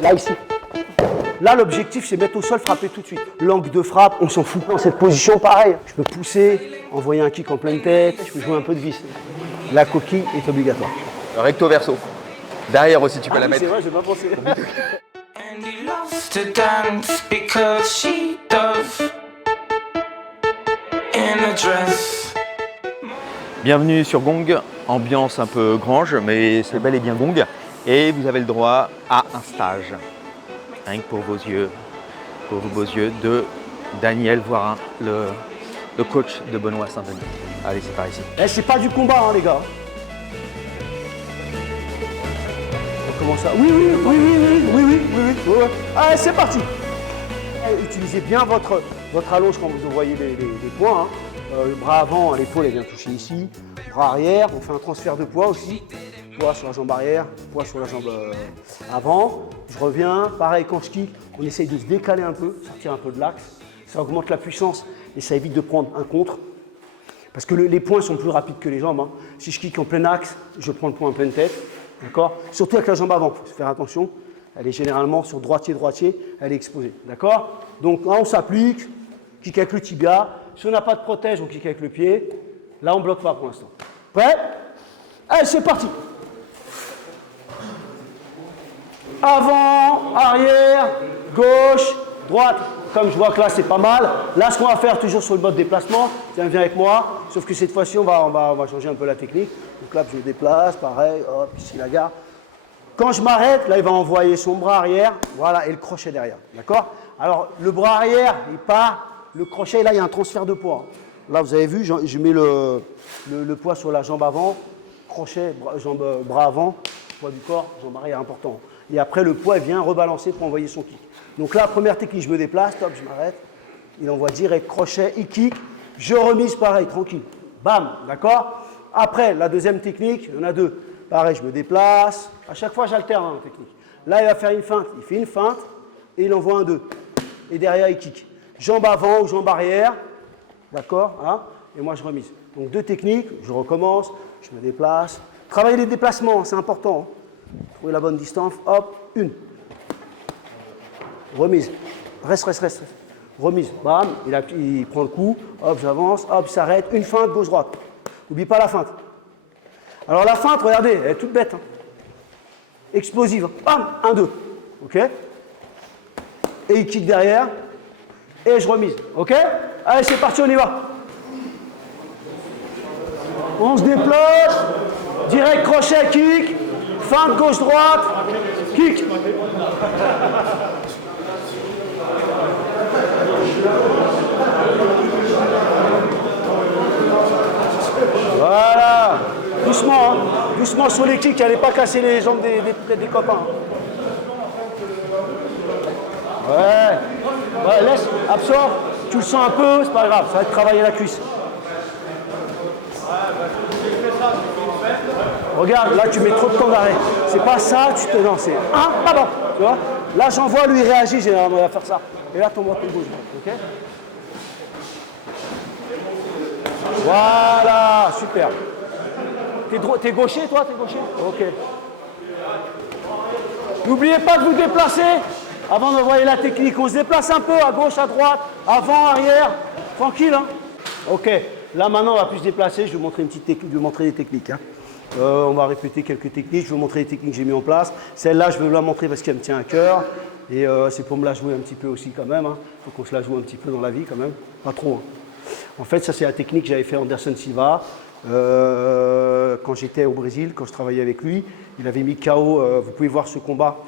là, ici. Là, l'objectif, c'est mettre au sol, frapper tout de suite. L'angle de frappe, on s'en fout. Dans cette position, pareil. Je peux pousser, envoyer un kick en pleine tête, je peux jouer un peu de vis. La coquille est obligatoire. Recto verso. Derrière aussi, tu peux la mettre. C'est vrai, j'ai pas pensé. And he loves to dance because she does in a dress. Bienvenue sur Gong, ambiance un peu grange, mais c'est bel et bien Gong. Et vous avez le droit à un stage, rien que pour vos yeux de Daniel Voirin, le coach de Benoît Saint-Denis. Allez, c'est par ici. Eh, c'est pas du combat, hein, les gars. On commence à... Oui. Allez, c'est parti. Utilisez bien votre allonge quand vous envoyez les points. Hein. Le bras avant, l'épaule, elle vient toucher ici. Bras arrière, on fait un transfert de poids aussi. Poids sur la jambe arrière, poids sur la jambe avant. Je reviens, pareil quand je kick, on essaye de se décaler un peu, sortir un peu de l'axe. Ça augmente la puissance et ça évite de prendre un contre. Parce que les points sont plus rapides que les jambes. Hein. Si je kick en plein axe, je prends le point en pleine tête. D'accord ? Surtout avec la jambe avant, il faut faire attention. Elle est généralement sur droitier, elle est exposée. D'accord ? Donc là, on s'applique, kick avec le tibia. Si on n'a pas de protège, on kick avec le pied. Là, on ne bloque pas pour l'instant. Prêt ? Allez, c'est parti. Avant, arrière, gauche, droite. Comme je vois que là, c'est pas mal. Là, ce qu'on va faire, toujours sur le mode déplacement, tiens, viens avec moi. Sauf que cette fois-ci, on va changer un peu la technique. Donc là, je me déplace, pareil, hop, ici la gare. Quand je m'arrête, là, il va envoyer son bras arrière, voilà, et le crochet derrière. D'accord ? Alors, le bras arrière, il part, le crochet, là, il y a un transfert de poids. Là, vous avez vu, je mets le poids sur la jambe avant, crochet, bras avant, poids du corps, jambe arrière, important. Et après, le poids vient rebalancer pour envoyer son kick. Donc là, première technique, je me déplace, top, je m'arrête. Il envoie direct, crochet, il kick. Je remise pareil, tranquille. Bam, d'accord ? Après, la deuxième technique, il y en a deux. Pareil, je me déplace. À chaque fois, j'alterne la technique. Là, il va faire une feinte. Il fait une feinte et il envoie un 2. Et derrière, il kick. Jambe avant ou jambe arrière. D'accord, hein ? Et moi, je remise. Donc, deux techniques. Je recommence. Je me déplace. Travailler les déplacements, c'est important. Trouver la bonne distance. Hop, une. Remise. Reste. Remise. Bam, il prend le coup. Hop, j'avance. Hop, il s'arrête. Une feinte, gauche-droite. N'oublie pas la feinte. Alors la feinte, regardez, elle est toute bête. Hein. Explosive. Bam, 1, 2. OK ? Et il kick derrière. Et je remise. OK ? Allez, c'est parti, on y va. On se déplace. Direct crochet, kick. Feinte, gauche-droite. Kick. Voilà. Doucement, hein. Doucement sur les kicks, n'allez pas casser les jambes des copains. Ouais, laisse, absorbe. Tu le sens un peu, c'est pas grave, ça va te travailler la cuisse. Regarde, là tu mets trop de temps d'arrêt. C'est pas ça, non, c'est un, pas bon. Tu vois ? Là j'envoie, lui il réagit généralement, il va faire ça. Et là ton bras bouge. Ok ? Voilà, super. T'es gaucher, toi? T'es gaucher? Ok. N'oubliez pas de vous déplacer avant d'envoyer la technique. On se déplace un peu à gauche, à droite, avant, arrière. Tranquille, hein? Ok. Là, maintenant, on va plus se déplacer. Je vais vous montrer une petite technique, je vais vous montrer des techniques. Hein. On va répéter quelques techniques. Je vais vous montrer les techniques que j'ai mis en place. Celle-là, je vais vous la montrer parce qu'elle me tient à cœur. Et c'est pour me la jouer un petit peu aussi quand même. Il faut qu'on se la joue un petit peu dans la vie quand même. Pas trop. Hein. En fait, ça, c'est la technique que j'avais fait Anderson Silva. Quand j'étais au Brésil, quand je travaillais avec lui, il avait mis KO, vous pouvez voir ce combat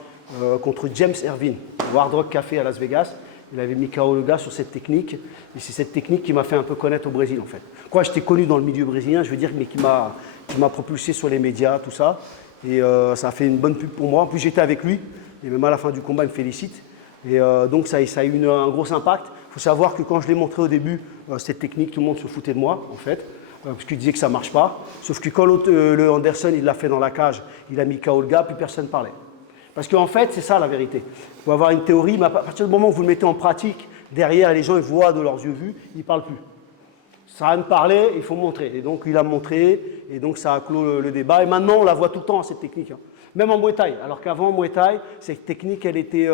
contre James Irvine, au Hard Rock Café à Las Vegas. Il avait mis KO le gars sur cette technique. Et c'est cette technique qui m'a fait un peu connaître au Brésil, en fait. Quoi, j'étais connu dans le milieu brésilien, je veux dire, mais qui m'a propulsé sur les médias, tout ça. Et ça a fait une bonne pub pour moi. En plus, j'étais avec lui. Et même à la fin du combat, il me félicite. Et donc, ça a eu un gros impact. Il faut savoir que quand je l'ai montré au début, cette technique, tout le monde se foutait de moi, en fait. Parce qu'il disait que ça ne marche pas. Sauf que quand le Anderson, il l'a fait dans la cage, il a mis KO le gars, plus personne ne parlait. Parce qu'en fait, c'est ça la vérité. Vous pouvez avoir une théorie, mais à partir du moment où vous le mettez en pratique, derrière, les gens ils voient de leurs yeux vus, ils ne parlent plus. Ça a rien de parler, il faut montrer. Et donc, il a montré, et donc ça a clos le débat. Et maintenant, on la voit tout le temps, cette technique. Hein. Même en Muay Thai. Alors qu'avant, en Muay Thai, cette technique, elle était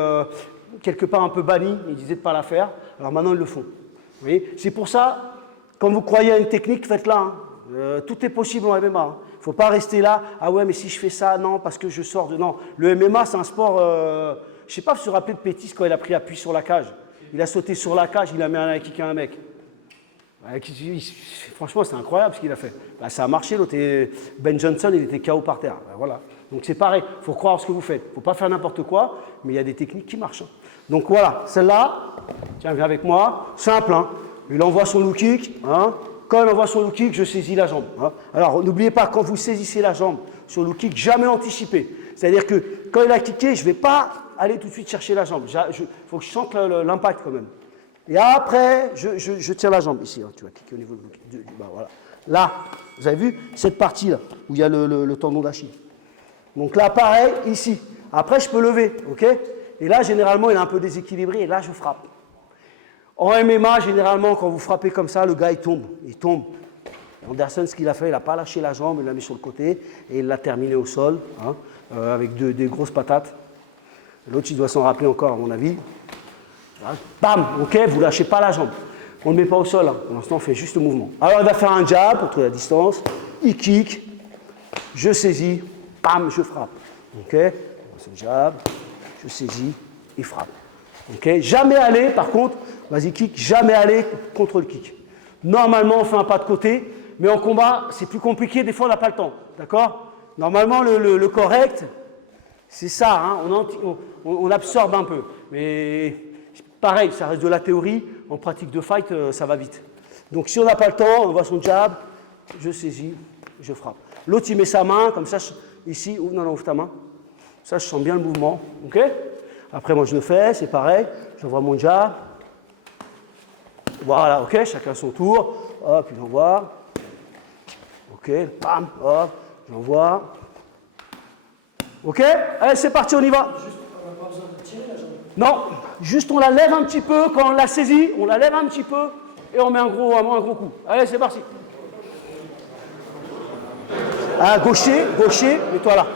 quelque part un peu bannie. Ils disaient de ne pas la faire. Alors maintenant, ils le font. Vous voyez? C'est pour ça, quand vous croyez à une technique, faites-la. Hein. Tout est possible en MMA. Hein. Il ne faut pas rester là. Ah ouais, mais si je fais ça, non, parce que je sors de... Non, le MMA, c'est un sport... je ne sais pas si vous vous rappelez de Pettis quand il a pris appui sur la cage. Il a sauté sur la cage, il a mis un kick à un mec. Franchement, c'est incroyable ce qu'il a fait. Ben, ça a marché, l'autre. Ben Johnson, il était KO par terre. Ben, voilà. Donc c'est pareil, il faut croire en ce que vous faites. Il ne faut pas faire n'importe quoi, mais il y a des techniques qui marchent. Hein. Donc voilà, celle-là, tiens, viens avec moi. Simple, hein. Il envoie son low kick. Hein. Quand il envoie son low kick, je saisis la jambe. Hein. Alors n'oubliez pas, quand vous saisissez la jambe sur le low kick, jamais anticiper. C'est-à-dire que quand il a kické, je ne vais pas aller tout de suite chercher la jambe. Il faut que je sente l'impact quand même. Et après, je tiens la jambe ici. Hein, tu vas cliquer au niveau de voilà. Là, vous avez vu cette partie-là, où il y a le tendon d'Achille. Donc là, pareil, ici. Après, je peux lever, ok? Et là, généralement, il est un peu déséquilibré, et là, je frappe. En MMA, généralement, quand vous frappez comme ça, le gars, il tombe. Il tombe. Anderson, ce qu'il a fait, il n'a pas lâché la jambe, il l'a mis sur le côté, et il l'a terminé au sol, hein, avec des grosses patates. L'autre, il doit s'en rappeler encore, à mon avis. Bam, ok, vous ne lâchez pas la jambe. On ne le met pas au sol, hein. Pour l'instant, on fait juste le mouvement. Alors, il va faire un jab pour trouver la distance. Il kick, je saisis, bam, je frappe. Ok, c'est jab, je saisis et frappe. Ok, jamais aller, par contre, vas-y, kick, jamais aller contre le kick. Normalement, on fait un pas de côté, mais en combat, c'est plus compliqué, des fois, on n'a pas le temps. D'accord? Normalement, le correct, c'est ça, hein, on absorbe un peu. Mais pareil, ça reste de la théorie. En pratique de fight, ça va vite. Donc, si on n'a pas le temps, on voit son jab, je saisis, je frappe. L'autre, il met sa main, comme ça, ici, ouvre ta main. Ça, je sens bien le mouvement. Ok? Après, moi, je le fais, c'est pareil. J'envoie mon jab. Voilà, ok, chacun son tour. Hop, il envoie. Ok, bam, hop, j'envoie. Ok? Allez, c'est parti, on y va. Non, juste on la lève un petit peu, quand on l'a saisit, on la lève un petit peu et on met un gros coup. Allez, c'est parti. Ah, gaucher, mets-toi là.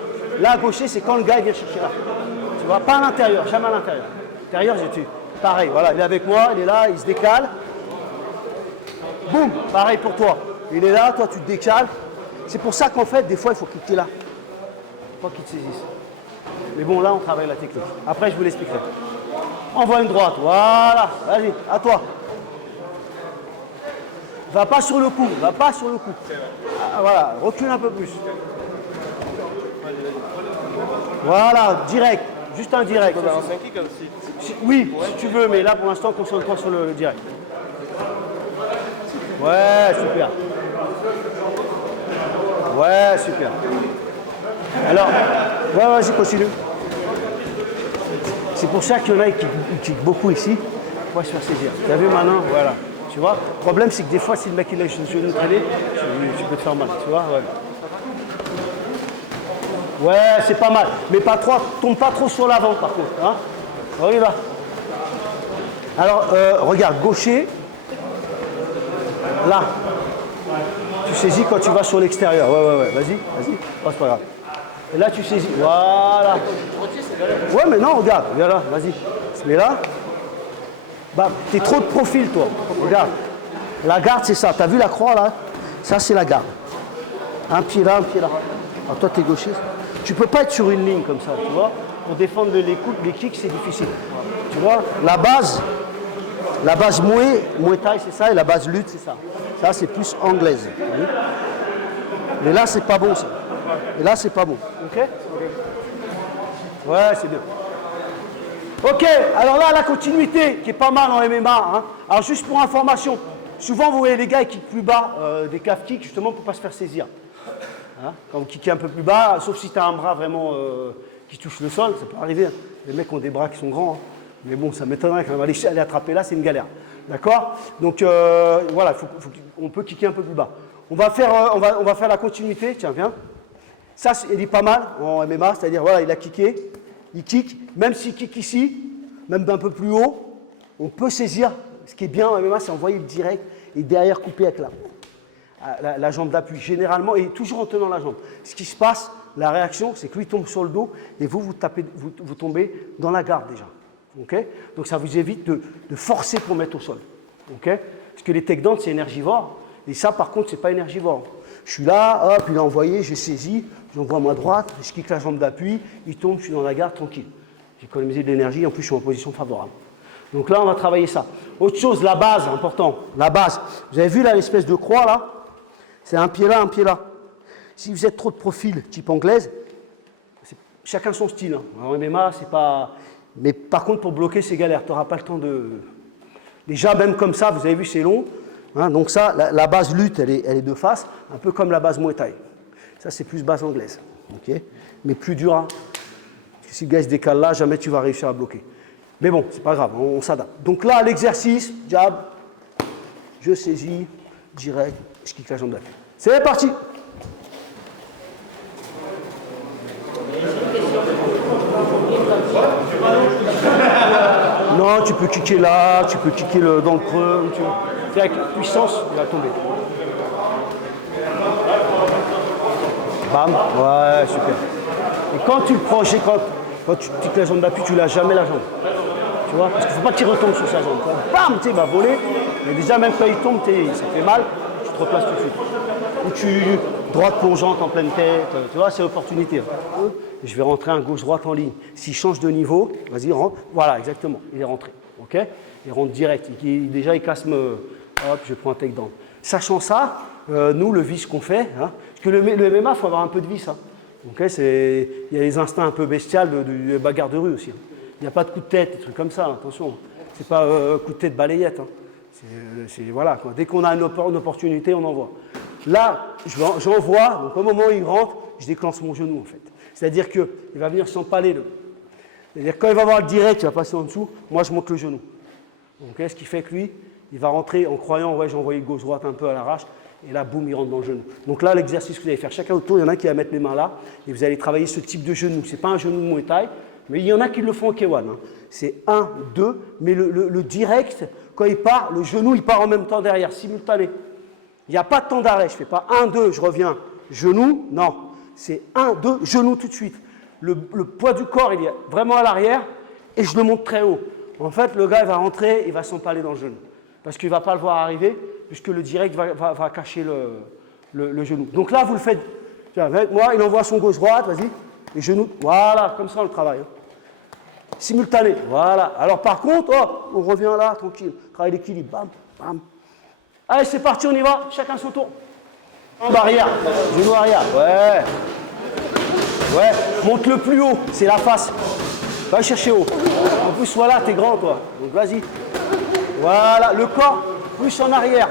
Là, gaucher, c'est quand le gars vient chercher là. Tu vois, pas à l'intérieur, jamais à l'intérieur. L'intérieur, je tue. Pareil, voilà, il est avec moi, il est là, il se décale. Boum, pareil pour toi. Il est là, toi tu te décales. C'est pour ça qu'en fait, des fois, il faut cliquer là. Pas qu'il te saisisse. Mais bon, là, on travaille la technique. Après, je vous l'expliquerai. Envoie une droite, voilà. Vas-y, à toi. Va pas sur le coup, Ah, voilà, recule un peu plus. Voilà, direct, juste un direct. Oui, si tu veux, mais là, pour l'instant, concentre-toi sur le direct. Ouais, super. Ouais, super. Alors, ouais, vas-y, continue. C'est pour ça qu'il y en a qui kickent beaucoup ici, pour se faire saisir. Tu as vu maintenant? Voilà. Tu vois? Le problème, c'est que des fois, si le mec il a le genou traîné, tu peux te faire mal. Tu vois? Ouais. Ouais, c'est pas mal. Mais pas trop, tombe pas trop sur l'avant, par contre. Hein? On y va. Alors, regarde, gaucher. Là. Tu saisis quand tu vas sur l'extérieur. Ouais. Vas-y. Oh, c'est pas grave. Et là, tu saisis. Voilà. Ouais, mais non, regarde. Viens là, vas-y. Tu mets là. Bah, t'es trop de profil, toi. Regarde. La garde, c'est ça. T'as vu la croix, là? Ça, c'est la garde. Un pied là, un pied là. Alors, toi, t'es gauchiste. Tu peux pas être sur une ligne comme ça, tu vois. Pour défendre les kicks, c'est difficile. Tu vois, la base Muay Thai, c'est ça, et la base lutte, c'est ça. Ça, c'est plus anglaise. Oui. Mais là, c'est pas bon, ça. Et là, c'est pas bon. Ok? Ouais, c'est bien. Ok, alors là, la continuité, qui est pas mal en MMA. Hein. Alors, juste pour information, souvent, vous voyez les gars qui kickent plus bas, des calf kicks, justement, pour ne pas se faire saisir. Hein? Quand vous kickez un peu plus bas, sauf si tu as un bras vraiment qui touche le sol, ça peut arriver. Hein. Les mecs ont des bras qui sont grands. Hein. Mais bon, ça m'étonnerait quand même. Aller attraper là, c'est une galère. D'accord? Donc, voilà, on peut kicker un peu plus bas. On va faire la continuité. Tiens, viens. Ça, il est pas mal en MMA, c'est-à-dire, voilà, il a kické. Il kick. Même s'il kick ici, même d'un peu plus haut, on peut saisir. Ce qui est bien en MMA, c'est envoyer le direct et derrière couper avec la jambe d'appui, généralement, et toujours en tenant la jambe. Ce qui se passe, la réaction, c'est que lui tombe sur le dos et vous tombez dans la garde déjà. Okay, donc ça vous évite de forcer pour mettre au sol. Okay, parce que les takedowns, c'est énergivore. Et ça, par contre, c'est pas énergivore. Je suis là, hop, il a envoyé, j'ai saisi, j'envoie ma droite, je kick la jambe d'appui, il tombe, je suis dans la garde, tranquille. J'ai économisé de l'énergie, en plus, je suis en position favorable. Donc là, on va travailler ça. Autre chose, la base, important. La base. Vous avez vu là, l'espèce de croix, là? C'est un pied là, un pied là. Si vous êtes trop de profil type anglaise, chacun son style. Hein. En MMA, c'est pas... Mais par contre, pour bloquer, c'est galère. Tu n'auras pas le temps de... Déjà, même comme ça, vous avez vu, c'est long. Hein, donc ça, la base lutte, elle est de face, un peu comme la base Muay Thai. Ça, c'est plus base anglaise. Okay, mais plus dur. Hein. Parce que si le gars se décale là, jamais tu vas réussir à bloquer. Mais bon, c'est pas grave, on s'adapte. Donc là, l'exercice, jab, je saisis, direct, je kick la jambe d'appui. C'est parti. Non, tu peux kicker là, tu peux kicker dans le creux. C'est avec puissance, il va tomber. Bam, ouais, super. Et quand tu le prends, quand tu kicks la jambe d'appui, tu lâches jamais la jambe. Tu vois, parce qu'il ne faut pas qu'il retombe sur sa jambe. Bam, tu sais, il va voler. Mais déjà, même quand il tombe, ça fait mal, tu te replaces tout de suite. Ou tu droite plongeante en pleine tête, tu vois, c'est opportunité. Hein. Je vais rentrer un gauche-droite en ligne. S'il change de niveau, vas-y, rentre. Voilà, exactement, il est rentré. Ok, il rentre direct. Déjà, il casse hop, je prends un takedown. Sachant ça, nous, le vice qu'on fait, hein, parce que le MMA, il faut avoir un peu de vice. Hein. Okay, il y a les instincts un peu bestials de bagarre de rue aussi. Hein. Il n'y a pas de coup de tête, des trucs comme ça, attention. C'est pas coup de tête balayette. Hein. Voilà, quoi. Dès qu'on a une opportunité, on envoie. Là, j'envoie, donc au moment où il rentre, je déclenche mon genou en fait. C'est-à-dire qu'il va venir s'empaler. C'est-à-dire quand il va voir le direct, il va passer en dessous, moi je monte le genou. Okay, ce qui fait que lui, il va rentrer en croyant, ouais, j'ai envoyé gauche-droite un peu à l'arrache, et là, boum, il rentre dans le genou. Donc là, l'exercice que vous allez faire, chacun autour, il y en a qui va mettre les mains là, et vous allez travailler ce type de genou. Ce n'est pas un genou de Muay Thai, mais il y en a qui le font au K1. Hein. C'est 1, 2, mais le direct, quand il part, le genou, il part en même temps derrière, simultané. Il n'y a pas de temps d'arrêt. Je ne fais pas 1, 2, je reviens, genou, non. C'est 1, 2, genou tout de suite. Le poids du corps, il est vraiment à l'arrière, et je le monte très haut. En fait, le gars, il va rentrer, il va s'empaler dans le genou. Parce qu'il ne va pas le voir arriver, puisque le direct va cacher le genou. Donc là, vous le faites. Tiens, avec moi, il envoie son gauche-droite, vas-y. Les genoux, voilà, comme ça on le travaille. Hein. Simultané, voilà. Alors par contre, on revient là, tranquille. Travail d'équilibre, bam, bam. Allez, c'est parti, on y va. Chacun son tour. En arrière, genou arrière, ouais. Ouais, monte le plus haut, c'est la face. Va chercher haut. En plus, voilà, t'es grand, toi. Donc vas-y. Voilà, le corps, plus en arrière.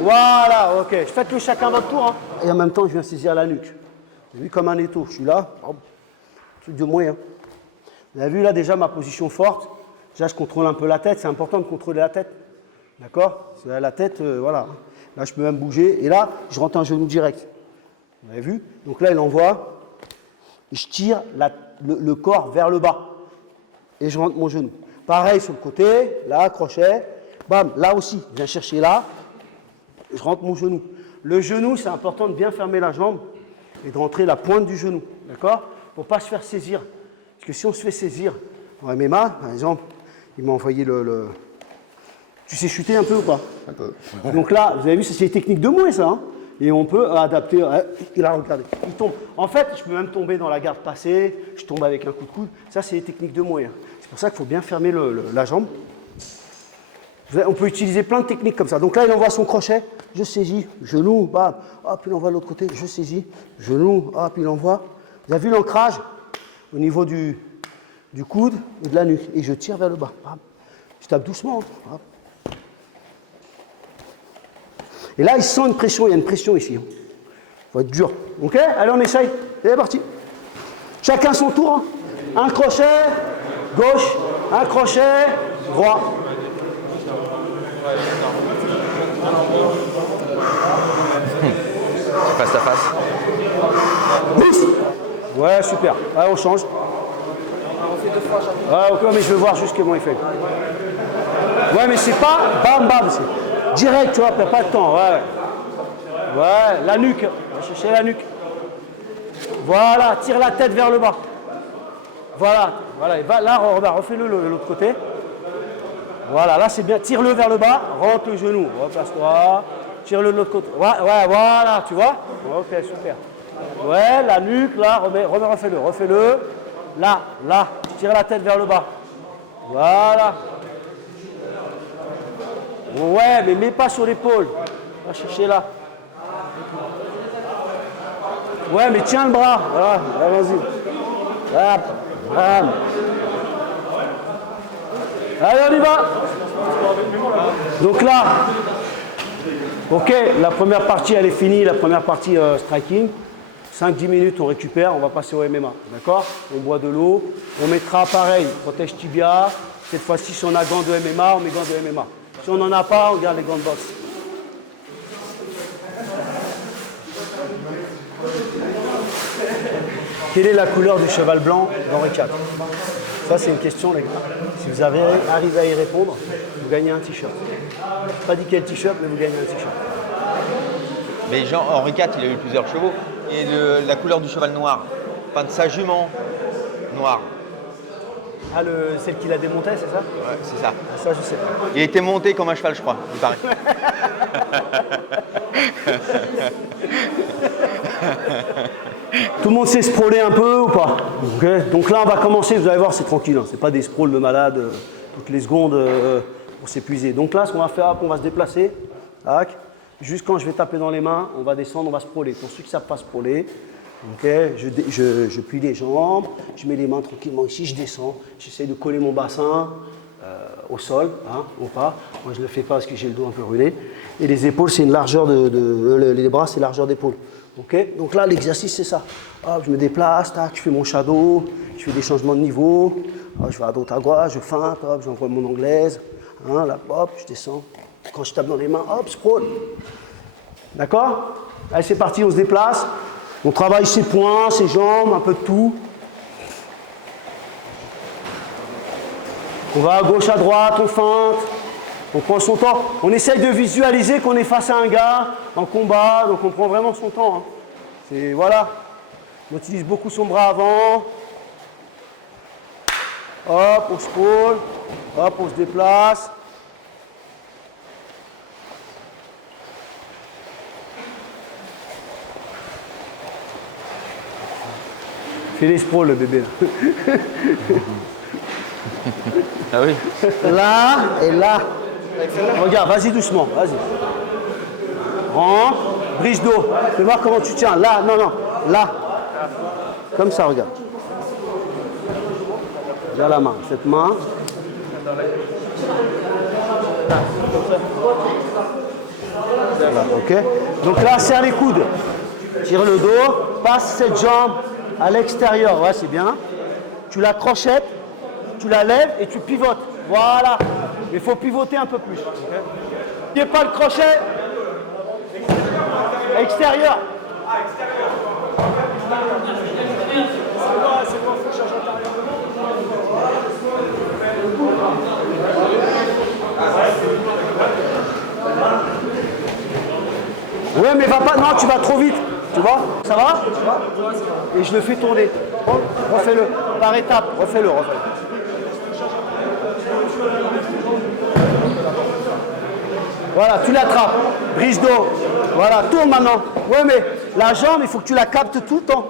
Voilà, ok. Faites-le chacun votre tour. Hein. Et en même temps, je viens saisir la nuque. Vous avez vu comme un étau, je suis là. Truc de moyen. Vous avez vu là déjà ma position forte. Déjà, je contrôle un peu la tête. C'est important de contrôler la tête. D'accord? La tête, voilà. Là, je peux même bouger. Et là, je rentre un genou direct. Vous avez vu? Donc là, il envoie. Je tire le corps vers le bas. Et je rentre mon genou. Pareil sur le côté. Là, crochet. Bam, là aussi. Je viens chercher là. Je rentre mon genou. Le genou, c'est important de bien fermer la jambe et de rentrer la pointe du genou. D'accord? Pour ne pas se faire saisir. Parce que si on se fait saisir en MMA, par exemple, il m'a envoyé le... Tu sais chuter un peu ou pas? Un peu. Donc là, vous avez vu, c'est les techniques de Muay, ça. Hein, et on peut adapter. Et là, regardez, il tombe. En fait, je peux même tomber dans la garde passée, je tombe avec un coup de coude. Ça, c'est les techniques de Muay. Hein. C'est pour ça qu'il faut bien fermer la jambe. On peut utiliser plein de techniques comme ça. Donc là, il envoie son crochet, je saisis, genou, bam, hop, il envoie de l'autre côté, je saisis, genou, hop, il envoie. Vous avez vu l'ancrage au niveau du coude et de la nuque. Et je tire vers le bas. Bam. Je tape doucement. Hop. Et là, il sent une pression, il y a une pression ici. Il faut être dur. Ok? Allez, on essaye. C'est parti. Chacun son tour. Hein. Un crochet, gauche, un crochet, droit. Face à face. Ouais, super. Allez, on change. Ah, ok, mais je veux voir juste comment il fait. Ouais, mais c'est pas bam bam, c'est direct, tu vois, perds pas de temps. Ouais, ouais, la nuque. Va chercher la nuque. Voilà, tire la tête vers le bas. Voilà, voilà. Et là, refais-le de l'autre côté. Voilà, là c'est bien. Tire-le vers le bas, rentre le genou, replace-toi. Tire-le de l'autre côté. Ouais, voilà, tu vois? Ok, super. Ouais, la nuque, là, refais-le. Là, tire la tête vers le bas. Voilà. Ouais, mais mets pas sur l'épaule. Va chercher là. Ouais, mais tiens le bras. Voilà, vas-y. Voilà. Allez, on y va. Donc là, ok, la première partie, elle est finie, la première partie striking. 5-10 minutes, on récupère, on va passer au MMA, d'accord? On boit de l'eau, on mettra pareil, protège tibia. Cette fois-ci, si on a gants de MMA, on met gants de MMA. Si on n'en a pas, on garde les gants de boxe. Quelle est la couleur du cheval blanc d'Henri IV? Ça, c'est une question, les gars. Si vous arrivez à y répondre, vous gagnez un t-shirt. Je n'ai pas dit quel t-shirt, mais vous gagnez un t-shirt. Mais Henri IV, il a eu plusieurs chevaux. Et la couleur du cheval noir, enfin de sa jument noire. Ah, celle qu'il a démontée, c'est ça? Ouais, c'est ça. Ah, ça, je sais pas. Il était monté comme un cheval, je crois, il paraît. Tout le monde sait sprawler un peu ou pas? Okay. Donc là, on va commencer, vous allez voir, c'est tranquille. Hein. C'est pas des sprawls de malade toutes les secondes pour s'épuiser. Donc là, ce qu'on va faire, on va se déplacer. Tac. Juste quand je vais taper dans les mains, on va descendre, on va sprawler. Pour ceux qui ne savent pas sprawler, okay, je plie les jambes, je mets les mains tranquillement ici, je descends, j'essaie de coller mon bassin au sol, hein, ou pas. Moi, je ne le fais pas parce que j'ai le dos un peu brûlé. Et les épaules, c'est une largeur les bras, c'est largeur d'épaule. Okay. Donc là, l'exercice, c'est ça. Hop, je me déplace, tac, je fais mon shadow, je fais des changements de niveau. Hop, je vais à droite, à gauche, je feinte, hop, j'envoie mon anglaise. Hein, là, hop, je descends. Quand je tape dans les mains, hop, sprawl. D'accord? Allez, c'est parti, on se déplace. On travaille ses poings, ses jambes, un peu de tout. On va à gauche, à droite, on feinte. On prend son temps. On essaye de visualiser qu'on est face à un gars en combat, donc on prend vraiment son temps. Hein. C'est, voilà. On utilise beaucoup son bras avant. Hop, on scroll. Hop, on se déplace. Fais les sprawls, le bébé. Ah oui. Là et là. Regarde, vas-y doucement, vas-y. Rentre, brise d'eau. Fais voir comment tu tiens. Là, non, là. Comme ça, regarde. J'ai la main, cette main. Là, ok. Donc là, serre les coudes. Tire le dos, passe cette jambe à l'extérieur. Ouais, c'est bien. Tu la crochettes, tu la lèves et tu pivotes. Voilà. Mais il faut pivoter un peu plus. Il n'y a pas le crochet. Extérieur. Ouais, mais va pas. Non, tu vas trop vite. Tu vois? Ça va? Et je le fais tourner. Refais-le. Par étapes. Refais-le. Voilà, tu l'attrapes. Brise d'eau. Voilà, tourne maintenant. Ouais, mais la jambe, il faut que tu la captes tout le temps.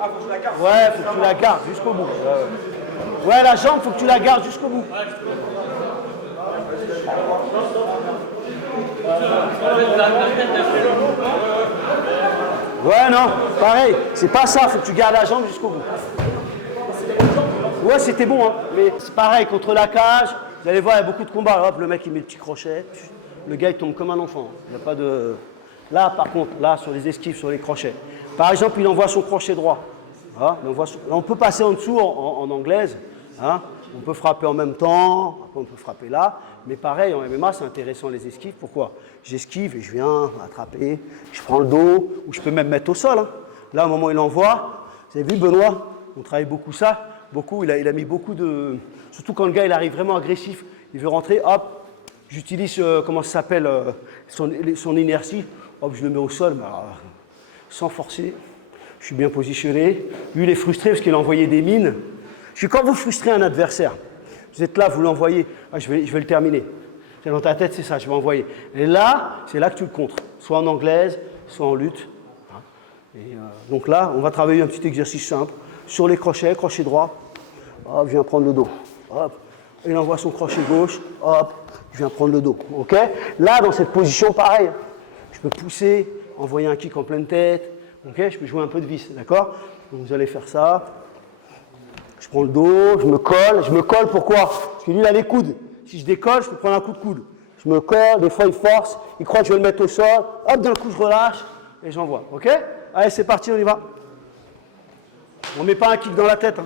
Ah, faut que je la garde? Ouais, il faut que tu la gardes jusqu'au bout. Ouais, la jambe, il faut que tu la gardes jusqu'au bout. Ouais, non, pareil. C'est pas ça, il faut que tu gardes la jambe jusqu'au bout. Ouais, c'était bon, hein. Mais c'est pareil, contre la cage, vous allez voir, il y a beaucoup de combats. Hop, le mec, il met le petit crochet. Le gars, il tombe comme un enfant. Il n'y a pas de... Là, par contre, là, sur les esquives, sur les crochets. Par exemple, il envoie son crochet droit. Hein, on peut passer en dessous en anglaise. Hein, on peut frapper en même temps. Après, on peut frapper là. Mais pareil, en MMA, c'est intéressant les esquives. Pourquoi? J'esquive et je viens attraper. Je prends le dos, ou je peux même mettre au sol. Hein. Là, au moment où il envoie, vous avez vu, Benoît, on travaille beaucoup ça. Beaucoup, il a mis beaucoup de... Surtout quand le gars, il arrive vraiment agressif. Il veut rentrer, hop, j'utilise, comment ça s'appelle, son inertie. Hop, je le mets au sol, mais alors, sans forcer. Je suis bien positionné. Lui, il est frustré parce qu'il a envoyé des mines. Quand vous frustrez un adversaire, vous êtes là, vous l'envoyez. Ah, je vais le terminer. Dans ta tête, c'est ça, je vais envoyer. Et là, c'est là que tu le contres. Soit en anglaise, soit en lutte. Et donc là, on va travailler un petit exercice simple. Sur les crochets, crochet droit. Hop, je viens prendre le dos. Hop. Il envoie son crochet gauche. Hop, je viens prendre le dos. OK? Là, dans cette position, pareil. Je peux pousser, envoyer un kick en pleine tête. OK? Je peux jouer un peu de vis. D'accord? Donc vous allez faire ça. Je prends le dos, je me colle. Je me colle pourquoi? Parce que lui, il a les coudes. Si je décolle, je peux prendre un coup de coude. Je me colle, des fois il force, il croit que je vais le mettre au sol. Hop, d'un coup, je relâche et j'envoie. OK? Allez, c'est parti, on y va. On ne met pas un kick dans la tête. Hein.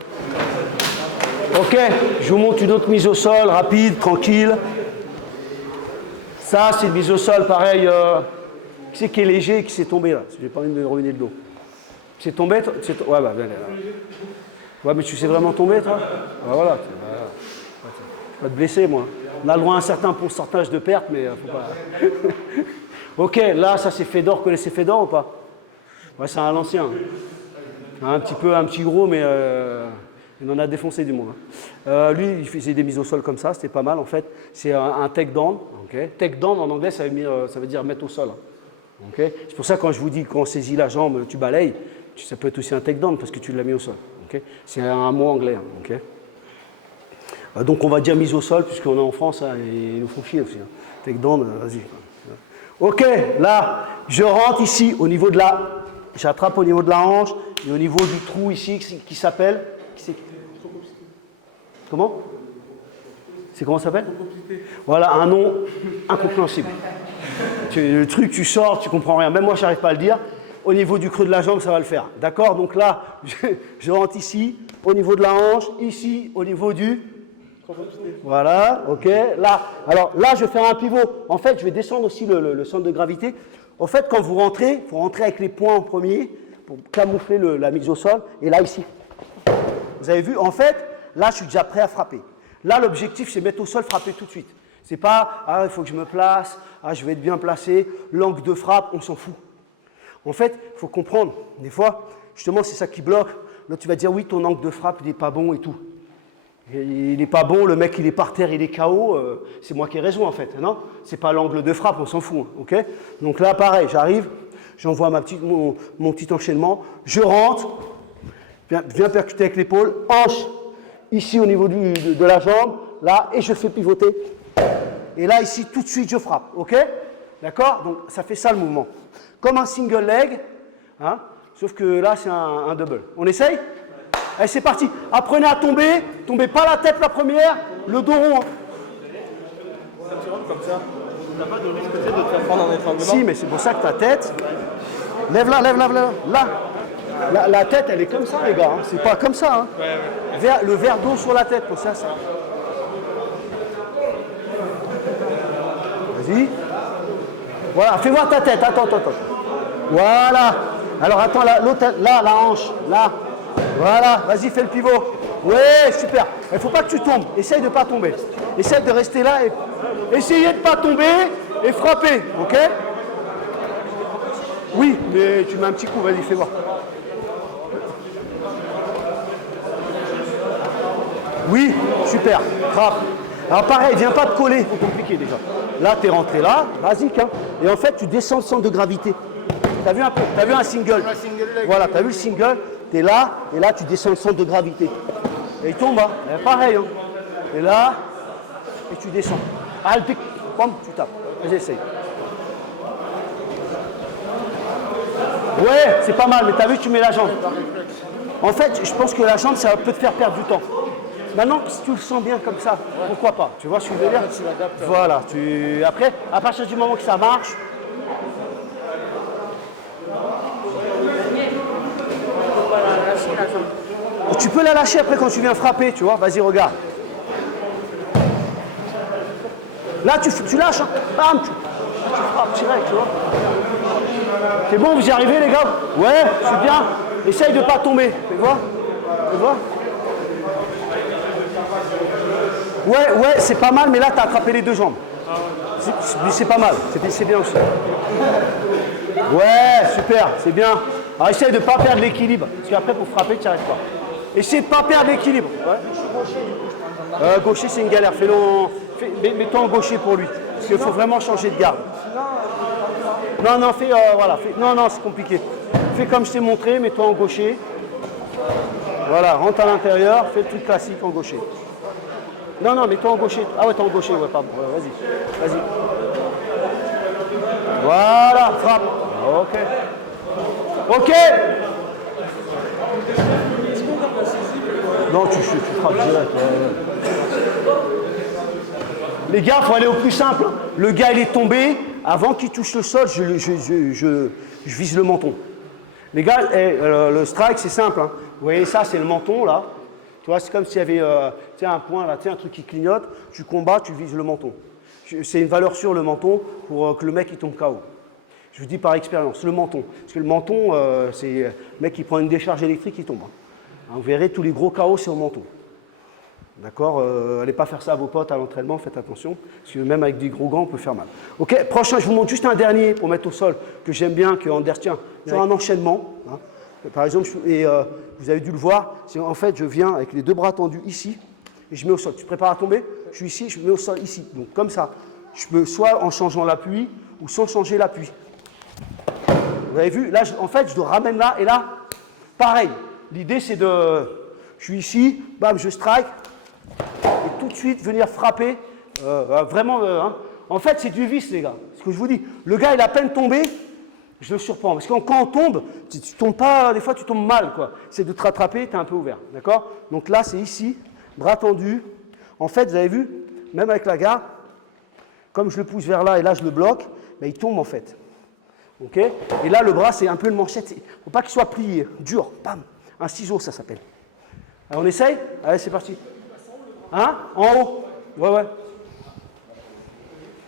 OK, je vous montre une autre mise au sol, rapide, tranquille. Ça, c'est une mise au sol, pareil. Qui c'est qui est léger et qui s'est tombé là? J'ai pas envie de me ruiner le dos. C'est tombé? Ouais, bah, viens là. Ouais, mais tu sais vraiment tomber, toi? Ah, voilà. Je vais te blesser, moi. On a le droit à un certain pourcentage de perte, mais faut pas. OK, là, ça c'est Fedor. Vous connaissez Fedor ou pas? Ouais, c'est un ancien. Un petit gros, mais il en a défoncé du monde. Lui, il faisait des mises au sol comme ça, c'était pas mal en fait. C'est un takedown. Okay. Takedown en anglais, ça veut dire mettre au sol. Okay. C'est pour ça que quand je vous dis qu'on saisit la jambe, tu balayes, ça peut être aussi un takedown parce que tu l'as mis au sol. Okay. C'est un mot anglais. Okay. Donc on va dire mise au sol, puisqu'on est en France, hein, et ils nous font chier aussi. Hein. Takedown, vas-y. OK, là, je rentre ici au niveau de la. J'attrape au niveau de la hanche et au niveau du trou ici qui s'appelle. Comment? C'est comment ça s'appelle? Voilà, un nom incompréhensible. Le truc, tu sors, tu comprends rien. Même moi, je n'arrive pas à le dire. Au niveau du creux de la jambe, ça va le faire. D'accord? Donc là, je rentre ici, au niveau de la hanche, ici, au niveau du. Voilà, OK. Là, alors là, je vais faire un pivot. En fait, je vais descendre aussi le centre de gravité. En fait, quand vous rentrez, il faut rentrer avec les poings en premier pour camoufler la mise au sol. Et là, ici. Vous avez vu? En fait, là, je suis déjà prêt à frapper. Là, l'objectif, c'est mettre au sol, frapper tout de suite. C'est pas, ah, il faut que je me place, ah, je vais être bien placé, l'angle de frappe, on s'en fout. En fait, il faut comprendre, des fois, justement, c'est ça qui bloque. Là, tu vas dire, oui, ton angle de frappe, il n'est pas bon et tout. Il n'est pas bon, le mec, il est par terre, il est KO, c'est moi qui ai raison, en fait. Non, c'est pas l'angle de frappe, on s'en fout. Hein, OK? Donc là, pareil, j'arrive, j'envoie mon petit enchaînement, je rentre, viens percuter avec l'épaule, hanche, ici au niveau de la jambe, là, et je fais pivoter. Et là, ici, tout de suite, je frappe. OK? D'accord? Donc, ça fait ça le mouvement. Comme un single leg, hein, sauf que là, c'est un double. On essaye? Allez, c'est parti. Apprenez à tomber. Tombez pas la tête la première, le dos rond. Tu rentres comme ça. Tu n'as pas de risque de te faire prendre un étranglement? Si, mais c'est pour ça que ta tête. Lève-la, lève-la, lève-la. Là. La tête, elle est comme ça, les gars. Hein. C'est pas comme ça. Hein. Ouais. Le verre d'eau sur la tête, pensez à ça. Vas-y. Voilà, fais voir ta tête. Attends. Voilà. Alors, attends, l'autre, là, la hanche. Là. Voilà, vas-y, fais le pivot. Ouais, super. Il ne faut pas que tu tombes. Essaye de ne pas tomber. Essaye de rester là et essayez de ne pas tomber et frapper. OK? Oui, mais tu mets un petit coup. Vas-y, fais voir. Oui, super. Frappe. Alors pareil, viens pas te coller. C'est compliqué déjà. Là, tu es rentré là. Basique. Hein. Et en fait, tu descends le centre de gravité. Tu as vu un peu? Tu as vu un single? Voilà, tu as vu le single? Tu es là, et là, tu descends le centre de gravité. Et il tombe, hein. Et pareil. Hein. Et là, et tu descends. Ah, le pic, bam, tu tapes. Vas-y, essaye. Ouais, c'est pas mal, mais tu as vu, tu mets la jambe. En fait, je pense que la jambe, ça peut te faire perdre du temps. Maintenant, si tu le sens bien comme ça, pourquoi pas? Tu vois ce que je veux dire? Voilà. Après, à partir du moment que ça marche, tu peux la lâcher après quand tu viens frapper, tu vois. Vas-y, regarde. Là, tu lâches, hein. Bam, tu frappes direct, tu vois. C'est bon, vous y arrivez, les gars? Ouais, c'est bien. Essaye de ne pas tomber. Tu vois? Tu vois? Ouais, c'est pas mal, mais là, tu as attrapé les deux jambes. C'est pas mal. C'est bien aussi. Ouais, super, c'est bien. Alors, essaye de ne pas perdre l'équilibre, parce qu'après, pour frapper, tu n'y arrives pas. Essaye de ne pas perdre l'équilibre. Ouais. Gaucher, c'est une galère. Mets-toi en gaucher pour lui, parce qu'il faut vraiment changer de garde. Non, fais, voilà. Non, c'est compliqué. Fais comme je t'ai montré, mets-toi en gaucher. Voilà, rentre à l'intérieur, fais le truc classique en gaucher. Non, mets-toi en gaucher. Ah ouais, t'es en gaucher, ouais, pardon. Vas-y. Voilà, frappe. Ok. Non, tu frappes direct. Les gars, il faut aller au plus simple. Le gars, il est tombé. Avant qu'il touche le sol, je vise le menton. Les gars, le strike, c'est simple. Hein. Vous voyez ça, c'est le menton, là. Tu vois, c'est comme s'il y avait un point, là, un truc qui clignote. Tu combats, tu vises le menton. C'est une valeur sûre, le menton, pour que le mec, il tombe KO. Je vous dis par expérience, le menton. Parce que le menton, c'est le mec qui prend une décharge électrique, il tombe. Vous verrez, tous les gros KO, c'est au menton. D'accord, allez pas faire ça à vos potes à l'entraînement, faites attention, parce que même avec des gros gants, on peut faire mal. Ok, prochain, je vous montre juste un dernier pour mettre au sol, que j'aime bien, que Anders tient. Sur un enchaînement, hein. Par exemple, vous avez dû le voir, c'est en fait, je viens avec les deux bras tendus ici, et je mets au sol. Tu te prépares à tomber? Je suis ici, je mets au sol ici. Donc comme ça, je peux soit en changeant l'appui, ou sans changer l'appui. Vous avez vu, là, en fait, je le ramène là, et là, pareil. L'idée, c'est de... Je suis ici, bam, je strike, et tout de suite venir frapper, vraiment, hein. En fait, c'est du vice, les gars. Ce que je vous dis, le gars, il a à peine tombé, je le surprends. Parce que quand on tombe, tu tombes pas, des fois, tu tombes mal, quoi. C'est de te rattraper, tu es un peu ouvert, d'accord? Donc là, c'est ici, bras tendu. En fait, vous avez vu, même avec la garde, comme je le pousse vers là, et là, je le bloque, ben, il tombe, en fait. Ok? Et là, le bras, c'est un peu une manchette. Il ne faut pas qu'il soit plié, dur, bam. Un ciseau, ça s'appelle. Alors, on essaye? Allez, c'est parti. Hein? En haut? Ouais.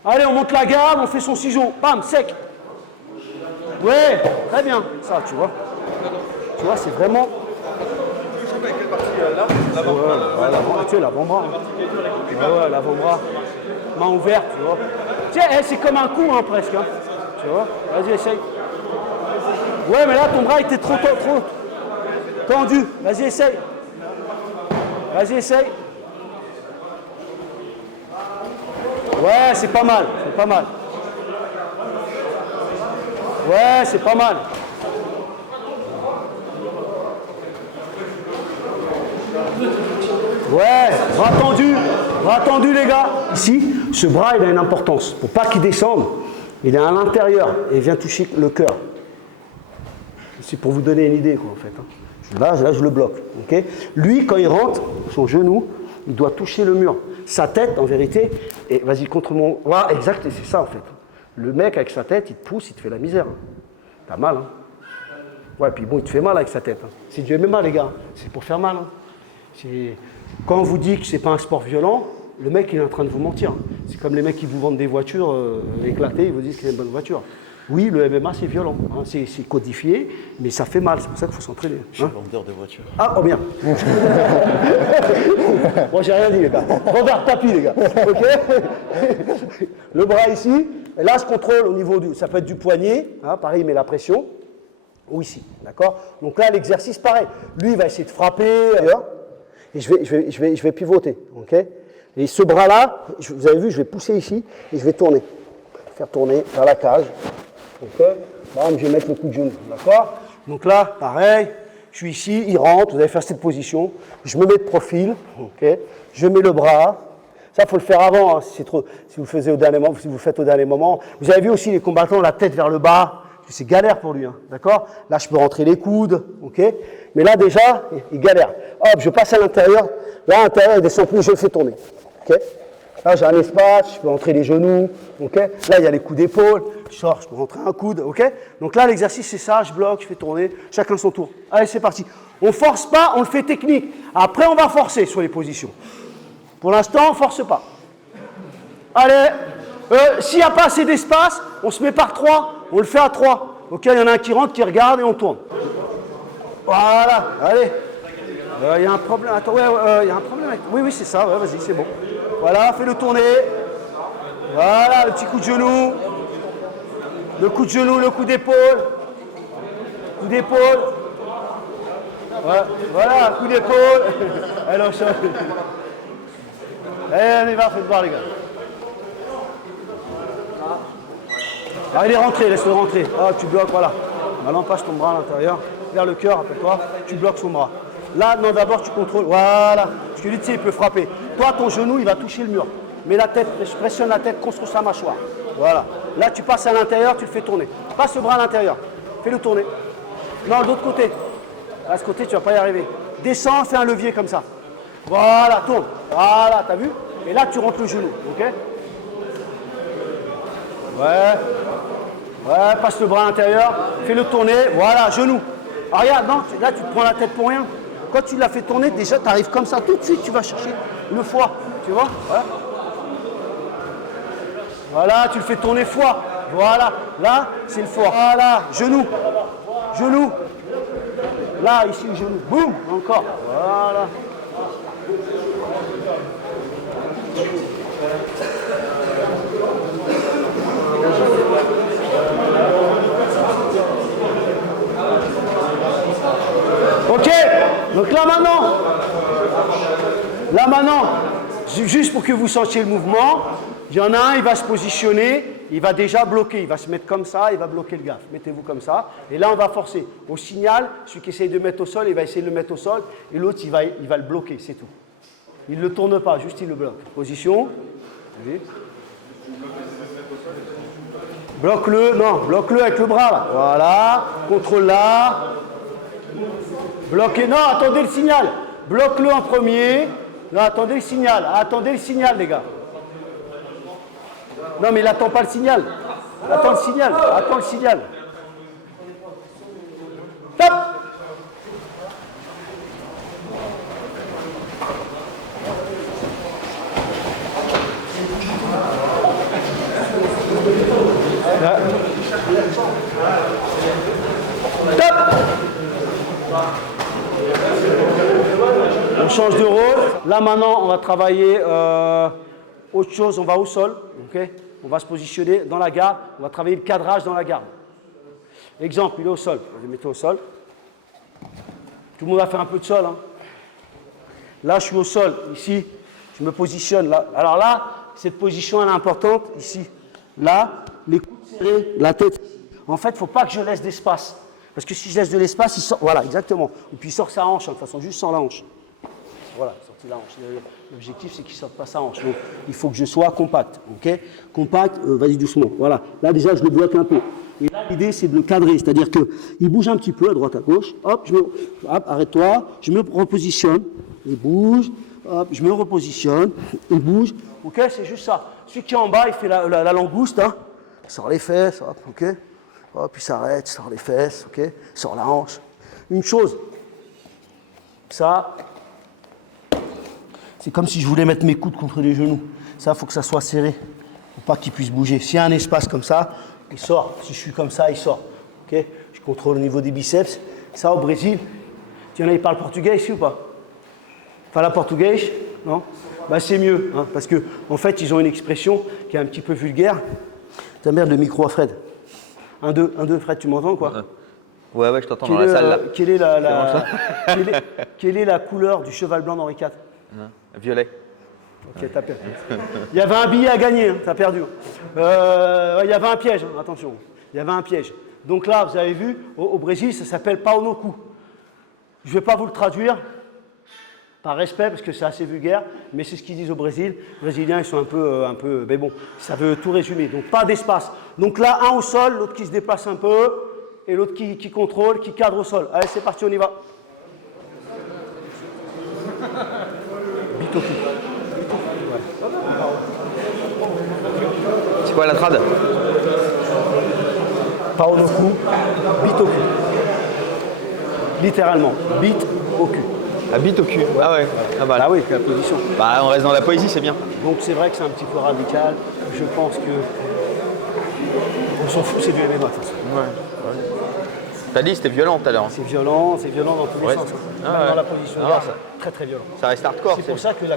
Allez, on monte la garde, on fait son ciseau. Bam, sec. Ouais, très bien. Ça, tu vois. Tu vois, c'est vraiment... Tu sais, l'avant-bras. Ouais, l'avant-bras. Main ouverte, tu vois. Tiens, c'est comme un coup, hein, presque. Hein. Tu vois? Vas-y, essaye. Ouais, mais là, ton bras était trop tendu. Vas-y, essaye. Ouais, c'est pas mal. Ouais, c'est pas mal. Ouais, bras tendu, les gars. Ici, ce bras, il a une importance. Pour pas qu'il descende, il est à l'intérieur et vient toucher le cœur. C'est pour vous donner une idée, quoi, en fait. Là, je le bloque. Okay. Lui, quand il rentre, son genou, il doit toucher le mur. Sa tête, en vérité, et vas-y, contre mon... Voilà, exact, et c'est ça, en fait. Le mec, avec sa tête, il te pousse, il te fait la misère. T'as mal, hein. Ouais, puis bon, il te fait mal avec sa tête. Hein. C'est du MMA, les gars. C'est pour faire mal. Hein. Quand on vous dit que c'est pas un sport violent, le mec, il est en train de vous mentir. C'est comme les mecs qui vous vendent des voitures éclatées, ils vous disent que c'est une bonne voiture. Oui, le MMA, c'est violent. Hein. C'est codifié, mais ça fait mal. C'est pour ça qu'il faut s'entraîner. Hein. Je suis vendeur de voitures. Ah, oh bien. Moi, j'ai rien dit, les gars. Vendeur de tapis, les gars. OK. Le bras ici. Et là, je contrôle au niveau du... Ça peut être du poignet. Hein, pareil, il met la pression. Ou ici. D'accord? Donc là, l'exercice, pareil. Lui, il va essayer de frapper. Et je vais pivoter. OK? Et ce bras-là, vous avez vu, je vais pousser ici et je vais tourner. Faire tourner vers la cage. Ok, bam, je vais mettre le coup de genou, d'accord? Donc là, pareil, je suis ici, il rentre, vous allez faire cette position, je me mets de profil, ok? Je mets le bras, ça il faut le faire avant, hein, si vous le faites au dernier moment, si vous le faites au dernier moment. Vous avez vu aussi les combattants, la tête vers le bas, c'est galère pour lui, hein, d'accord? Là, je peux rentrer les coudes, ok? Mais là déjà, il galère. Hop, je passe à l'intérieur, là à l'intérieur, il descend plus, je le fais tourner, ok? Là, j'ai un espace, je peux rentrer les genoux, ok? Là, il y a les coups d'épaule, je sors, je peux rentrer un coude, ok? Donc là, l'exercice, c'est ça, je bloque, je fais tourner, chacun son tour. Allez, c'est parti. On ne force pas, on le fait technique. Après, on va forcer sur les positions. Pour l'instant, on ne force pas. Allez, s'il n'y a pas assez d'espace, on se met par 3, on le fait à 3. Ok, il y en a un qui rentre, qui regarde et on tourne. Voilà, allez. Il y a un problème, attends, il y a un problème avec... Oui, c'est ça, ouais, vas-y, c'est bon. Voilà, fais-le tourner. Voilà, le petit coup de genou. Le coup de genou, le coup d'épaule. coup d'épaule. Ouais, voilà, coup d'épaule. Allez, on change. Allez, on y va, faites voir les gars. Ah, il est rentré, laisse-le rentrer. Ah, tu bloques, voilà. Maintenant, passe ton bras à l'intérieur, vers le cœur, rappelle-toi, tu bloques son bras. Là, non, d'abord, tu contrôles. Voilà. Parce que lui, tu sais, il peut frapper. Toi, ton genou, il va toucher le mur. Mets la tête, pressionne la tête contre sa mâchoire. Voilà. Là, tu passes à l'intérieur, tu le fais tourner. Passe le bras à l'intérieur. Fais-le tourner. Non, de l'autre côté. À ce côté, tu ne vas pas y arriver. Descends, fais un levier comme ça. Voilà, tourne. Voilà, t'as vu? Et là, tu rentres le genou. OK? Ouais, passe le bras à l'intérieur. Fais-le tourner. Voilà, genou. Ah, regarde, non, là, tu te prends la tête pour rien. Quand tu l'as fait tourner, déjà, tu arrives comme ça. Tout de suite, tu vas chercher le foie. Tu vois? Ouais. Voilà, tu le fais tourner foie. Voilà, là, c'est le foie. Voilà, genou. Genou. Là, ici, le genou. Boum, encore. Voilà. Ok, donc là maintenant, juste pour que vous sentiez le mouvement, il y en a un, il va se positionner, il va déjà bloquer, il va se mettre comme ça, il va bloquer le gaffe. Mettez-vous comme ça, et là on va forcer. Au signal, celui qui essaye de mettre au sol, il va essayer de le mettre au sol, et l'autre, il va le bloquer, c'est tout. Il ne le tourne pas, juste il le bloque. Position. Bloque-le, non, bloque-le avec le bras là. Voilà, contrôle là. Bloquez, non, attendez le signal. Bloque-le en premier. Non, attendez le signal, les gars. Non, mais il n'attend pas le signal. Attends le signal. Top. Top. On change de rôle. Là maintenant, on va travailler autre chose. On va au sol. Okay, on va se positionner dans la garde. On va travailler le cadrage dans la garde. Exemple, il est au sol. Je vais le mettre au sol. Tout le monde va faire un peu de sol. Hein. Là, je suis au sol. Ici, je me positionne là. Alors là, cette position elle est importante. Ici, là, les coudes serrés, la tête. En fait, il ne faut pas que je laisse d'espace. Parce que si je laisse de l'espace, il sort. Voilà, exactement. Et puis il sort sa hanche, hein, de toute façon, juste sans la hanche. Voilà, sorti la hanche. L'objectif, c'est qu'il ne sorte pas sa hanche. Donc, il faut que je sois compact. Ok, compact, vas-y doucement. Voilà. Là, déjà, je le bloque un peu. Et là, l'idée, c'est de le cadrer. C'est-à-dire qu'il bouge un petit peu à droite, à gauche. Hop, hop, arrête-toi. Je me repositionne. Il bouge. Hop, je me repositionne. Il bouge. Ok, c'est juste ça. Celui qui est en bas, il fait la langouste. Hein. Il sort les fesses. Hop, ok. Hop, puis s'arrête, sort les fesses. Ok. Sort la hanche. Une chose. Ça. C'est comme si je voulais mettre mes coudes contre les genoux. Ça, il faut que ça soit serré. Il ne faut pas qu'il puisse bouger. S'il y a un espace comme ça, il sort. Si je suis comme ça, il sort. Okay, je contrôle au niveau des biceps. Ça, au Brésil, il y en a qui parlent portugais ici ou pas? Fala portugais? Non? Bah, c'est mieux. Hein, parce qu'en fait, ils ont une expression qui est un petit peu vulgaire. Ta merde, le micro à Fred. 1, 2, Fred, tu m'entends quoi? Ouais, je t'entends dans la salle là. Quelle est la couleur du cheval blanc d'Henri IV? Violet. Ok, t'as perdu. Il y avait un billet à gagner, hein, t'as perdu. Il y avait un piège, hein, attention. Il y avait un piège. Donc là, vous avez vu, au Brésil, ça s'appelle pau no cu. Je ne vais pas vous le traduire, par respect, parce que c'est assez vulgaire, mais c'est ce qu'ils disent au Brésil. Les Brésiliens, ils sont un peu, mais bon, ça veut tout résumer. Donc pas d'espace. Donc là, un au sol, l'autre qui se déplace un peu, et l'autre qui contrôle, qui cadre au sol. Allez, c'est parti, on y va. Bitoku. C'est quoi la trad? Pau no cu, bitoku. Littéralement, bite au cul. La bite au cul. Ah ouais. Ah bah, Ah oui, la position. bah on reste dans la poésie, c'est bien. Donc c'est vrai que c'est un petit peu radical. Je pense que on s'en fout, c'est du MMA de toute façon. Ouais. T'as dit c'était violent tout à l'heure. C'est violent dans tous les sens. Ah Même ouais. dans la position Ah, garde, ça- très très violent. Ça reste hardcore. C'est pour ça que la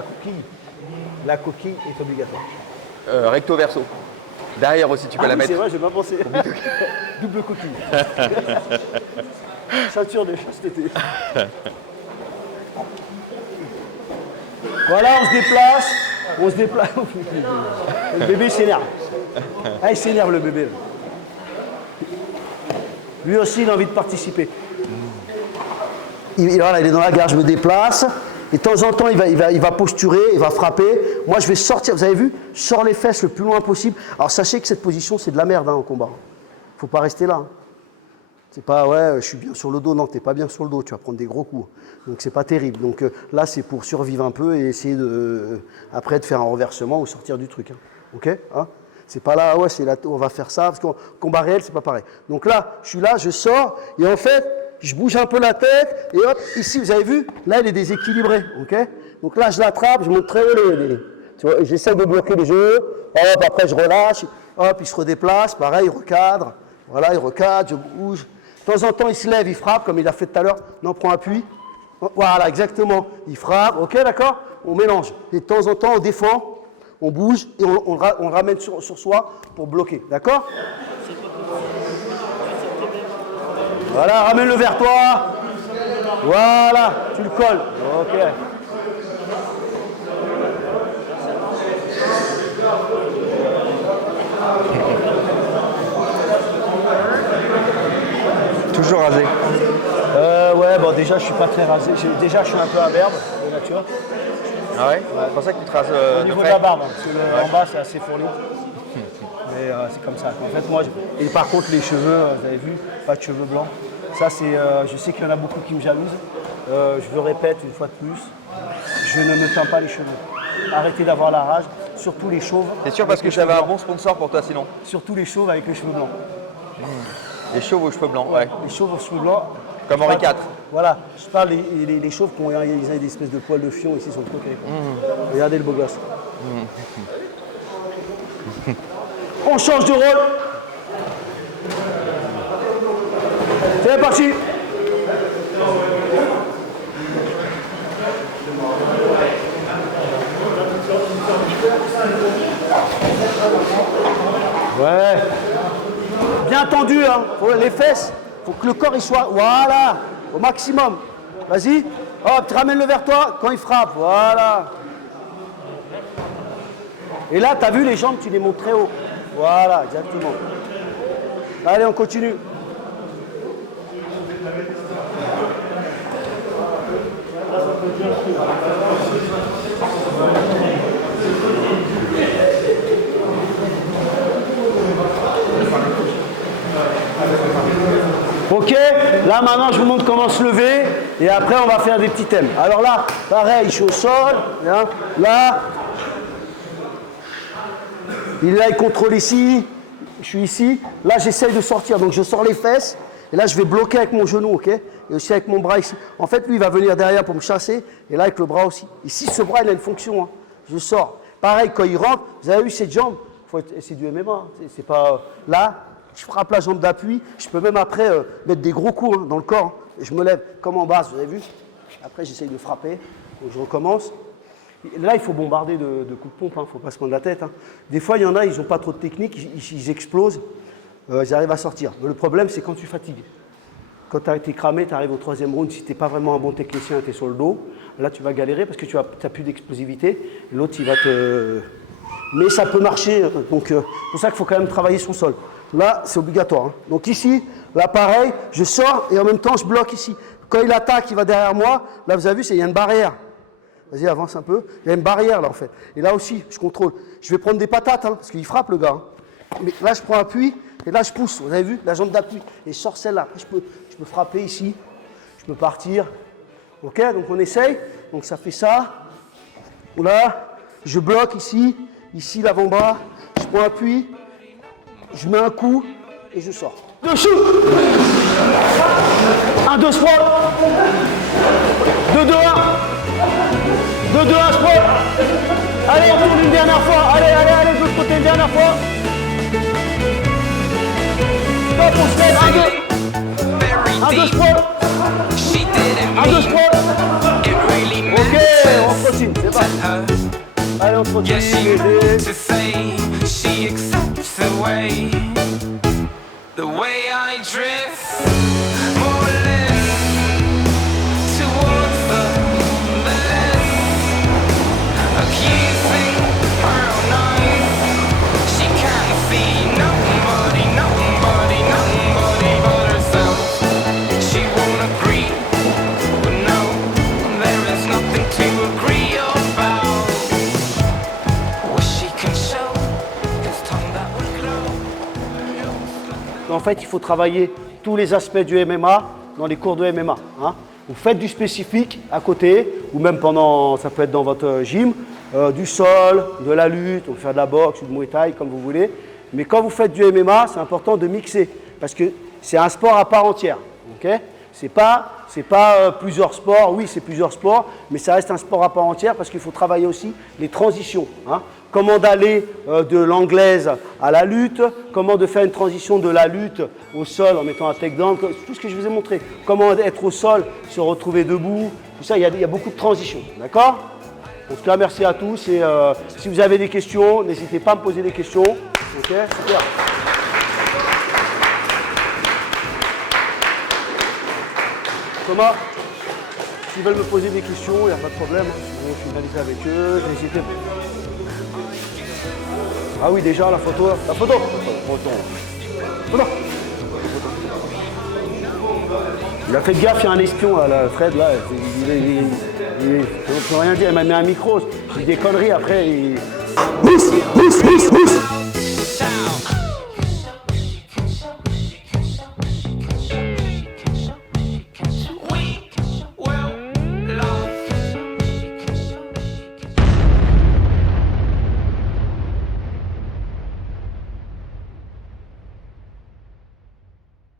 coquille est obligatoire. Recto verso. Derrière aussi, tu peux la oui, mettre. c'est vrai, j'ai pas pensé. Double coquille. Ceinture de chasteté. Voilà, on se déplace. On se déplace. Le bébé s'énerve. Ah, il s'énerve le bébé. Là. Lui aussi, il a envie de participer. Voilà, il est dans la gare, je me déplace. Et de temps en temps, il va posturer, il va frapper. Moi, je vais sortir, vous avez vu, je sors les fesses le plus loin possible. Alors, sachez que cette position, c'est de la merde en combat. Il ne faut pas rester là. C'est pas, ouais, je suis bien sur le dos. Non, tu n'es pas bien sur le dos, tu vas prendre des gros coups. Donc, c'est pas terrible. Donc, là, c'est pour survivre un peu et essayer après de faire un renversement ou sortir du truc. Hein. OK hein c'est pas là, ouais, c'est là, on va faire ça. Parce qu'en combat réel, c'est pas pareil. Donc là, je suis là, je sors. Et en fait, je bouge un peu la tête, et hop, ici, vous avez vu, là, il est déséquilibré, ok? Donc là, je l'attrape, je monte très haut, tu vois, j'essaie de bloquer les jeux, hop, après je relâche, hop, il se redéplace, pareil, il recadre, voilà, il recadre, je bouge. De temps en temps, il se lève, il frappe, comme il a fait tout à l'heure, non, prend appui, voilà, exactement, il frappe, ok, d'accord? On mélange, et de temps en temps, on défend, on bouge, et on le ramène sur soi pour bloquer, d'accord? Voilà, ramène-le vers toi. Voilà, tu le colles. Ok. Toujours rasé. Ouais, bon, déjà, je suis pas très rasé. Déjà, je suis un peu imberbe de nature. Ah ouais, c'est pour ça que tu te rases Au niveau de la barbe, hein, parce que en bas, c'est assez fourni. Mais c'est comme ça. En fait, moi, et par contre, les cheveux, vous avez vu, pas de cheveux blancs. Ça, c'est, je sais qu'il y en a beaucoup qui me jalousent. Je le répète une fois de plus, je ne me teins pas les cheveux. Arrêtez d'avoir la rage, surtout les chauves. C'est sûr parce que tu avais un bon sponsor pour toi sinon. Surtout les chauves avec les cheveux blancs. Les chauves aux cheveux blancs, ouais. Les chauves aux cheveux blancs. Comme Henri IV. Voilà, je parle les chauves qui ont des espèces de poils de fion ici sur le côté. Regardez le beau gosse. On change de rôle. C'est parti. Ouais. Bien tendu, hein. Les fesses. Faut que le corps il soit. Voilà. Au maximum. Vas-y. Hop, ramène-le vers toi quand il frappe. Voilà. Et là, tu as vu les jambes, tu les montes très haut. Voilà, exactement. Allez, on continue. Ok, là maintenant je vous montre comment se lever et après on va faire des petits thèmes. Alors là, pareil, je suis au sol, hein, là, il contrôle ici, je suis ici, là j'essaye de sortir, donc je sors les fesses et là je vais bloquer avec mon genou, ok? Et aussi avec mon bras ici. En fait lui il va venir derrière pour me chasser et là avec le bras aussi. Ici ce bras il a une fonction, hein. Je sors. Pareil quand il rentre, vous avez vu cette jambe, c'est du MMA, hein. C'est pas là. Je frappe la jambe d'appui, je peux même après mettre des gros coups hein, dans le corps. Hein, et je me lève comme en base, vous avez vu. Après, j'essaye de frapper, donc je recommence. Et là, il faut bombarder de coups de pompe, il ne faut pas se prendre la tête. Hein. Des fois, il y en a, ils n'ont pas trop de technique, ils explosent, ils arrivent à sortir. Mais le problème, c'est quand tu fatigues. Quand tu as été cramé, tu arrives au troisième round, si tu n'es pas vraiment un bon technicien, tu es sur le dos, là, tu vas galérer parce que tu n'as plus d'explosivité. L'autre, il va te... Mais ça peut marcher, donc c'est pour ça qu'il faut quand même travailler son sol. Là, c'est obligatoire. Hein. Donc ici, là pareil, je sors et en même temps, je bloque ici. Quand il attaque, il va derrière moi. Là, vous avez vu, il y a une barrière. Vas-y, avance un peu. Il y a une barrière là, en fait. Et là aussi, je contrôle. Je vais prendre des patates, hein, parce qu'il frappe le gars. Hein. Mais là, je prends appui et là, je pousse. Vous avez vu, la jambe d'appui. Et je sors celle-là. Je peux frapper ici. Je peux partir. OK, donc on essaye. Donc ça fait ça. Là, je bloque ici. Ici, l'avant-bras. Je prends appui. Je mets un coup et je sors. 2 shoot 1, 2 squat 2, 2, 1 2, 2, 1 squat. Allez, on tourne une dernière fois. Allez, de l'autre côté une dernière fois. Stop, on se lève. 1, 2 1, 2 squat 1, 2 squat. Ok, on continue, c'est parti. Allez, on continue. the way I drift, falling towards the lens, accusing her own eyes. She can't see nobody but herself. She won't agree, but no, there is nothing to agree about. What she can show, his tongue that will glow. En fait, il faut travailler tous les aspects du MMA dans les cours de MMA. Hein. Vous faites du spécifique à côté, ou même pendant, ça peut être dans votre gym, du sol, de la lutte, on peut faire de la boxe ou du muay thai, comme vous voulez. Mais quand vous faites du MMA, c'est important de mixer, parce que c'est un sport à part entière. Okay, c'est pas plusieurs sports, oui c'est plusieurs sports, mais ça reste un sport à part entière parce qu'il faut travailler aussi les transitions. Hein. Comment d'aller de l'anglaise à la lutte, comment de faire une transition de la lutte au sol en mettant un takedown, tout ce que je vous ai montré. Comment être au sol, se retrouver debout, tout ça, il y a beaucoup de transitions, d'accord? En tout cas, merci à tous et si vous avez des questions, n'hésitez pas à me poser des questions. Ok, super. Thomas, s'ils veulent me poser des questions, il n'y a pas de problème. Je finalise avec eux, n'hésitez pas. Ah oui, déjà, la photo. Il a fait gaffe, il y a un espion, là, Fred, là. On ne peut rien dire, il m'a mis un micro. Il dit des conneries, après, il...